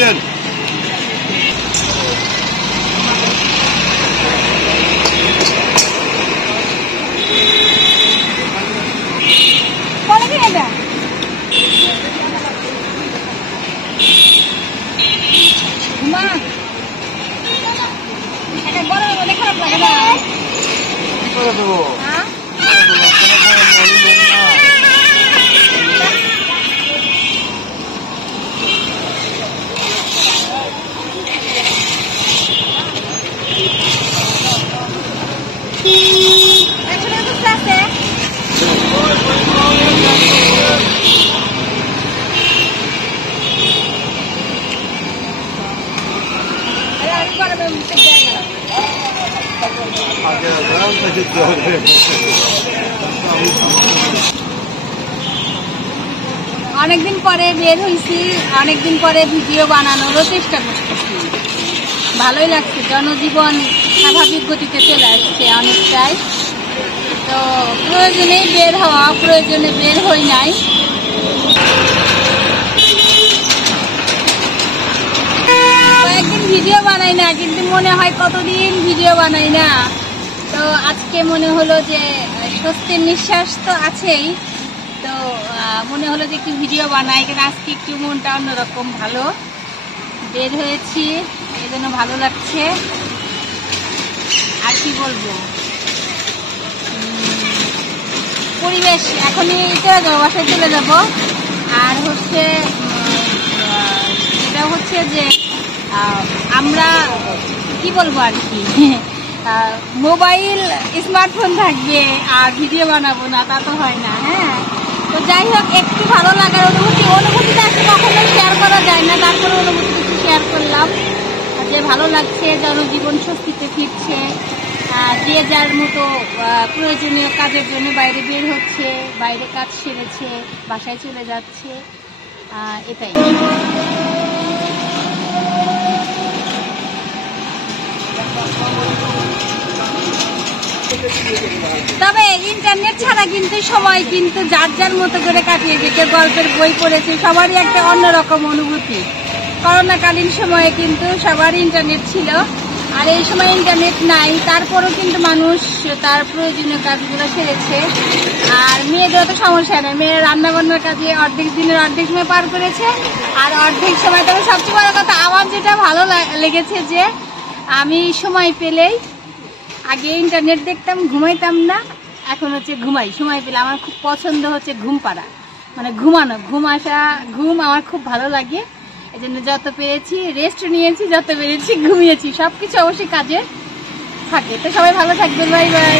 দেন খারাপ লাগে না কি করে দেবো অনেকদিন পরে বের হয়েছি, অনেকদিন পরে ভিডিও বানানোরও চেষ্টা করতেছি। ভালোই লাগছে, জনজীবন স্বাভাবিক গতিতে চলে আসছে অনেকটাই। তো প্রয়োজনেই বের হওয়া, প্রয়োজনে বের হই নাই। কয়েকদিন ভিডিও বানাই না, কিন্তু মনে হয় কতদিন ভিডিও বানাই না। তো আজকে মনে হলো যে স্বস্তির নিঃশ্বাস তো আছেই, তো মনে হলো যে একটু ভিডিও বানাই, কারণ আজকে একটু মনটা অন্যরকম ভালো। বের হয়েছি, এই জন্য ভালো লাগছে। আর কি বলবো, পরিবেশ এখনই চলে যাবো, বাসায় চলে যাব। আর হচ্ছে এটা হচ্ছে যে আমরা কি বলবো আর কি, মোবাইল স্মার্টফোন থাকবে আর ভিডিও বানাবো না, তা তো হয় না। হ্যাঁ, তো যাই হোক, একটু ভালো লাগার অনুভূতিটা আসলে কখনো শেয়ার করা যায় না, তারপরে অনুভূতিটা একটু শেয়ার করলাম যে ভালো লাগছে, জনজীবন স্বস্তিতে ফিরছে। যে যার মতো প্রয়োজনীয় কাজের জন্য বাইরে বের হচ্ছে, বাইরে কাজ সেরেছে, বাসায় চলে যাচ্ছে, এটাই। তবে ইন্টারনেট ছাড়া কিন্তু সময় কিন্তু যার যার মতো করে কাটিয়ে দিতে, গল্পের বই পড়েছে, সবারই একটা অন্যরকম অনুভূতি। করোনাকালীন সময়ে কিন্তু সবারই ইন্টারনেট ছিল, আর এই সময় ইন্টারনেট নাই, তারপরও কিন্তু মানুষ তার প্রয়োজনীয় কাজগুলো সেরেছে। আর মেয়েদের তো সমস্যা নেই, মেয়েরা রান্নাবান্নার কাজে অর্ধেক দিনের অর্ধেক সময় পার করেছে, আর অর্ধেক সময়। তবে সবচেয়ে বড় কথা আমার যেটা ভালো লেগেছে যে আমি সময় পেলেই, আগে ইন্টারনেট দেখতাম, ঘুমাইতাম না, এখন হচ্ছে ঘুমাই। সময় পেলে আমার খুব পছন্দ হচ্ছে ঘুম পাড়া, মানে ঘুমানো, ঘুম আমার খুব ভালো লাগে। এই জন্য যত পেরেছি রেস্ট নিয়েছি, যত পেরেছি ঘুমিয়েছি। সবকিছু অবশ্যই কাজে থাকে। তো সবাই ভালো থাকবেন, বাই বাই।